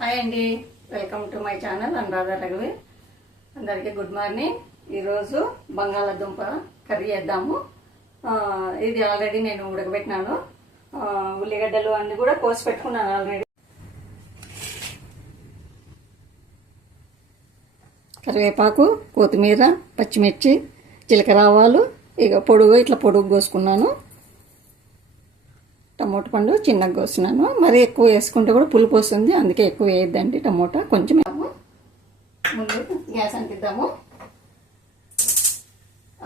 Hi అండి, welcome to my channel Anuradha Raghuvi. అందరికీ good morning. ఈరోజు బంగాళాదుంప కర్రీ చేద్దాము. ఇది ఆల్రెడీ నేను ఉడకబెట్టినాను. ఉల్లిగడ్డలు అన్నీ కూడా కోసి పెట్టుకున్నాను ఆల్రెడీ. కరివేపాకు, కొత్తిమీర, పచ్చిమిర్చి, జీలకర్ర, ఆవాలు ఇక ఇట్లా పొడుగు కోసుకున్నాను. టమోటా పండు చిన్నగా కోసినాను. మరి ఎక్కువ వేసుకుంటే కూడా పులుపు వస్తుంది, అందుకే ఎక్కువ వేయద్దండి. టమోటా కొంచెం ముందు గ్యాస్ అంటిద్దాము.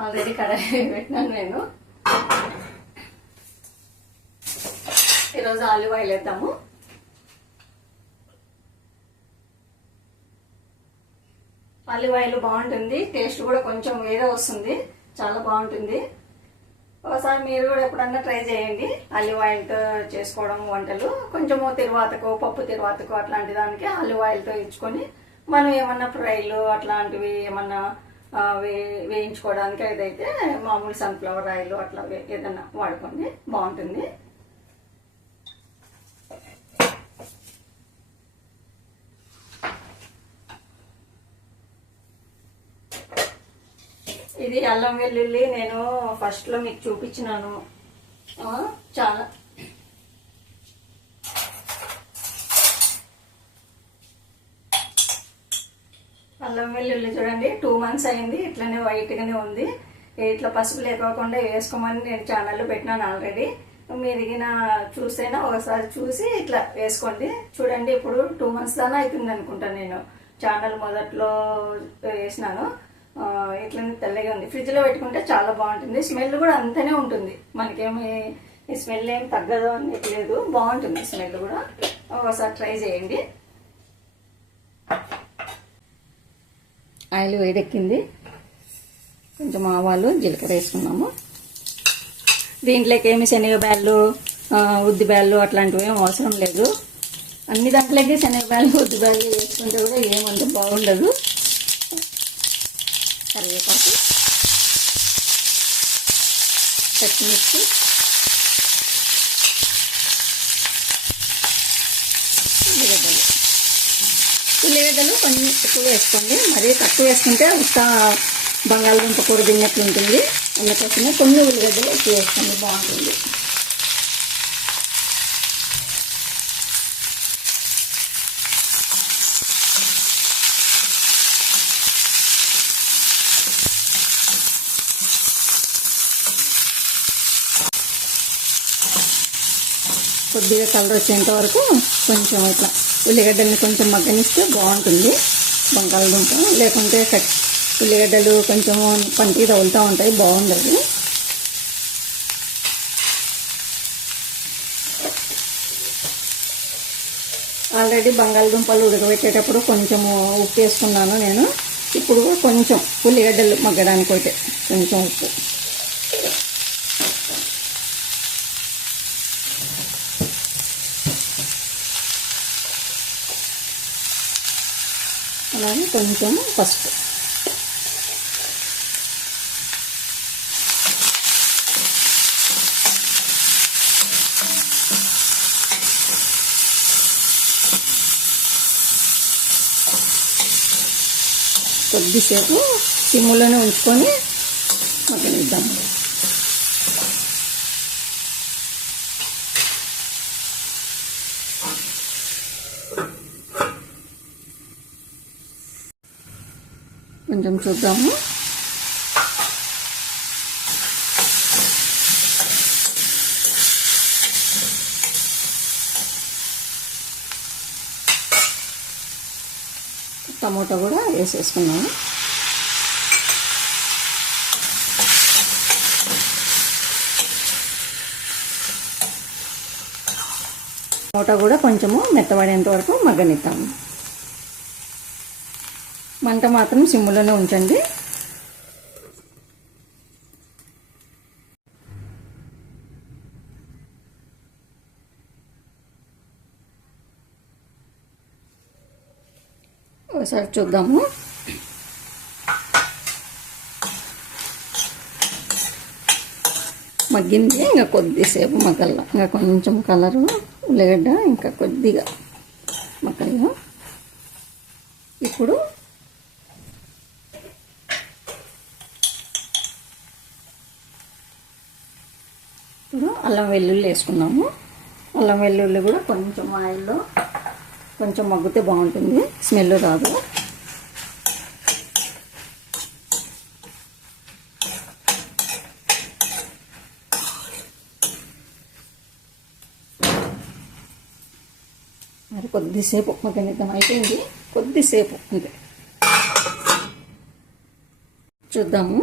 ఆల్రెడీ కడాయి పెట్టినాను నేను. ఈరోజు ఆలివ్ ఆయిల్ వేద్దాము. ఆలివ్ ఆయిల్ బాగుంటుంది, టేస్ట్ కూడా కొంచెం ఏదో వస్తుంది, చాలా బాగుంటుంది. ఒకసారి మీరు కూడా ఎప్పుడన్నా ట్రై చేయండి ఆలివ్ ఆయిల్తో చేసుకోవడం వంటలు. కొంచెము తిరువాతకు, పప్పు తిరువాతకు అట్లాంటి దానికి ఆలివ్ ఆయిల్తో ఇచ్చుకొని మనం ఏమన్నా ఫ్రైలు అట్లాంటివి ఏమన్నా వేయించుకోవడానికి ఏదైతే మామూలు సన్ఫ్లవర్ ఆయిల్ అట్లా ఏదన్నా వాడుకోండి, బాగుంటుంది. ఇది అల్లం వెల్లుల్లి నేను ఫస్ట్లో మీకు చూపించినాను. చాలా అల్లం వెల్లుల్లి చూడండి, 2 months అయింది, ఇట్లనే వైట్గానే ఉంది. ఇట్లా పసుపు లేకోకుండా వేసుకోమని నేను ఛానల్లో పెట్టినాను ఆల్రెడీ. మీరిగిన చూసైనా ఒకసారి చూసి ఇట్లా వేసుకోండి. చూడండి, ఇప్పుడు 2 months దాకా అవుతుంది అనుకుంటా. నేను ఛానల్ మొదట్లో వేసినాను. ఇట్లనే తెల్లగా ఉంది. ఫ్రిడ్జ్లో పెట్టుకుంటే చాలా బాగుంటుంది. స్మెల్ కూడా అంతనే ఉంటుంది, మనకేమి స్మెల్ ఏమి తగ్గదు అని లేదు, బాగుంటుంది స్మెల్ కూడా. ఒకసారి ట్రై చేయండి. ఆయిల్ వేడెక్కింది, కొంచెం ఆవాలు, జీలకర్ర వేసుకున్నాము. దీంట్లోకి ఏమి శనగబ్యాళ్ళు, ఉద్దిబ్యాళ్ళు అట్లాంటివి ఏం అవసరం లేదు. అన్ని దాంట్లోకి శనగబ్యాళ్ళు, ఉద్దిబ్యాళ్ళు వేసుకుంటే కూడా ఏమంత బాగుండదు. కరివేపాకు, పచ్చిమిర్చి, ఉల్లిగడ్డలు కొన్ని ఎక్కువ వేసుకోండి. మరీ తక్కువ వేసుకుంటే ఉత్త బంగాళదుంప కూర తిన్నట్లు ఉంటుంది. అందుకోసమే కొన్ని ఉల్లిగడ్డలు ఎక్కువ వేసుకోండి, బాగుంటుంది. కొద్దిగా కలర్ వచ్చేంత వరకు కొంచెం ఇట్లా ఉల్లిగడ్డల్ని కొంచెం మగ్గనిస్తే బాగుంటుంది బంగాళదుంప. లేకుంటే ఉల్లిగడ్డలు కొంచెం పంటికి తగులుతూ ఉంటాయి, బాగుండదు. ఆల్రెడీ బంగాళదుంపలు ఉడకబెట్టేటప్పుడు కొంచెము ఉప్పు వేసుకున్నాను నేను. ఇప్పుడు కొంచెం ఉల్లిగడ్డలు మగ్గడానికి ఒకటి కొంచెం ఉప్పు. అలాగే కొంచెం పసుపు. కొద్దిసేపు సిమ్లోనే ఉంచుకొని మగ్గనిద్దాం. కొంచెం చూద్దాము. టమోటా కూడా వేసేసుకున్నాము. టమోటా కూడా కొంచెము మెత్తబడేంత వరకు మగ్గనిద్దాము. మంట మాత్రం సిమ్లోనే ఉంచండి. ఒకసారి చూద్దాము. మగ్గింది, ఇంకా కొద్దిసేపు మగ్గల్లా, ఇంకా కొంచెం కలరు, ఉల్లిగడ్డ ఇంకా కొద్దిగా మక్కలుగా. ఇప్పుడు అల్లం వెల్లుల్లి వేసుకున్నాము. అల్లం వెల్లుల్లి కూడా కొంచెం ఆయిల్లో కొంచెం మగ్గితే బాగుంటుంది, స్మెల్ రాదు. మరి కొద్దిసేపు మగ్గనిద్దాం. అయిపోయింది, కొద్దిసేపు అంతే. చూద్దాము.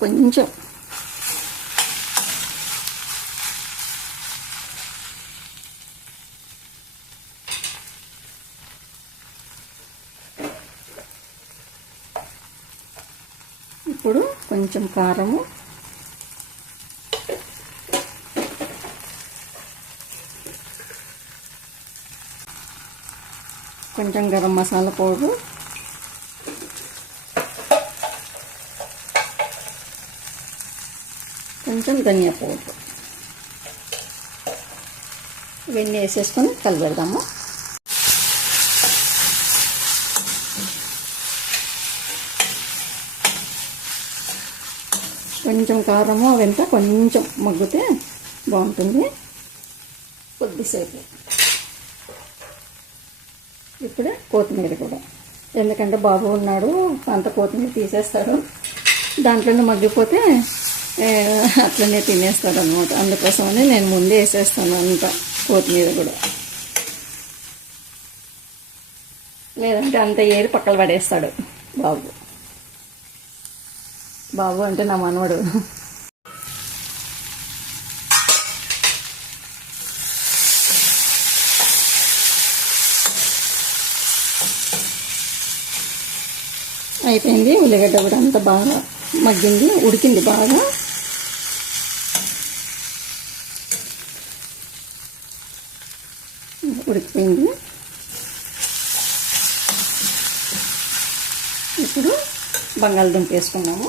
కొంచెం ఇప్పుడు కొంచెం కారము, కొంచెం గరం మసాలా పౌడర్, కొంచెం ధనియా పౌడర్, ఇవన్నీ వేసేసుకొని కలిపెడదాము. కొంచెం కారము అవంతా కొంచెం మగ్గితే బాగుంటుంది. కొద్దిసేపు ఇప్పుడే కొత్తిమీర కూడా, ఎందుకంటే బాబు ఉన్నాడు, అంత కొత్తిమీర తీసేస్తాడు, దాంట్లోనే మగ్గిపోతే అట్లనే తినేస్తాడు అనమాట. అందుకోసమని నేను ముందే వేసేస్తాను అంత కొత్తిమీర కూడా, లేదంటే అంత ఏరి పక్కన పడేస్తాడు బాబు. బాబు అంటే నా మనవడు. అయిపోయింది. ఉల్లిగడ్డ కూడా అంత బాగా మగ్గింది, ఉడికింది బాగా. ఉడికిపోయింది. ఇప్పుడు బంగాళదుంప వేసుకున్నాము.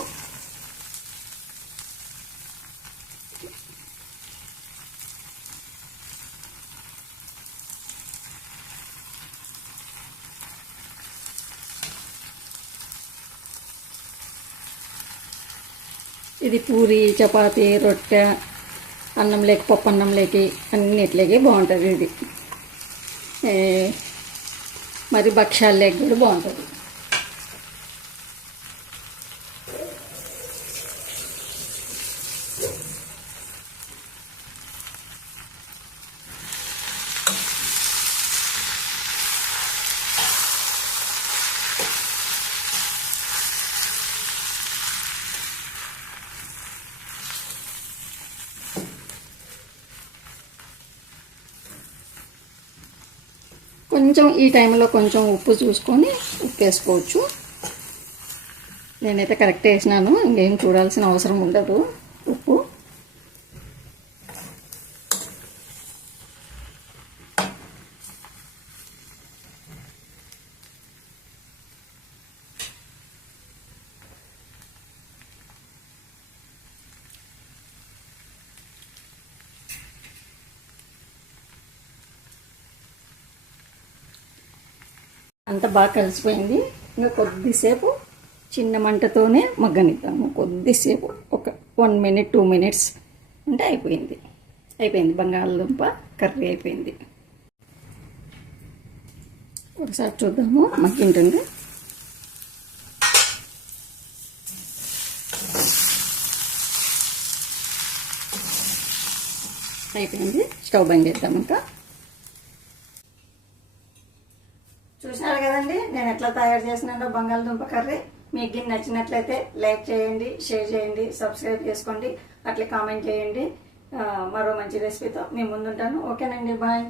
ఇది పూరి, చపాతీ, రొట్టె, అన్నం లేక పప్పు అన్నం లేకి అన్నిట్లేకి బాగుంటుంది ఇది. మరి భక్ష్యాలు లేక కూడా బాగుంటుంది. కొంచెం ఈ టైంలో కొంచెం ఉప్పు చూసుకొని ఉప్పు వేసుకోవచ్చు. నేనైతే కరెక్ట్ వేసినాను, ఇంకేం చూడాల్సిన అవసరం ఉండదు. ఉప్పు అంత బాగా కలిసిపోయింది. ఇంకా కొద్దిసేపు చిన్న మంటతోనే మగ్గనిద్దాము. కొద్దిసేపు ఒక 1 minute 2 minutes అంటే అయిపోయింది. బంగాళదుంప కర్రీ అయిపోయింది. ఒకసారి చూద్దాము, మగ్గింటుంది. అయిపోయింది. స్టవ్ బంద్ చేద్దాం. ఇంకా చూసినారు కదండి నేను ఎట్లా తయారు చేసినానో బంగాళదుంప కర్రీ. మీకు నచ్చినట్లయితే లైక్ చేయండి, షేర్ చేయండి, సబ్స్క్రైబ్ చేసుకోండి, అట్లా కామెంట్ చేయండి. మరో మంచి రెసిపీతో మీ ముందుంటాను. ఓకేనండి, బాయ్.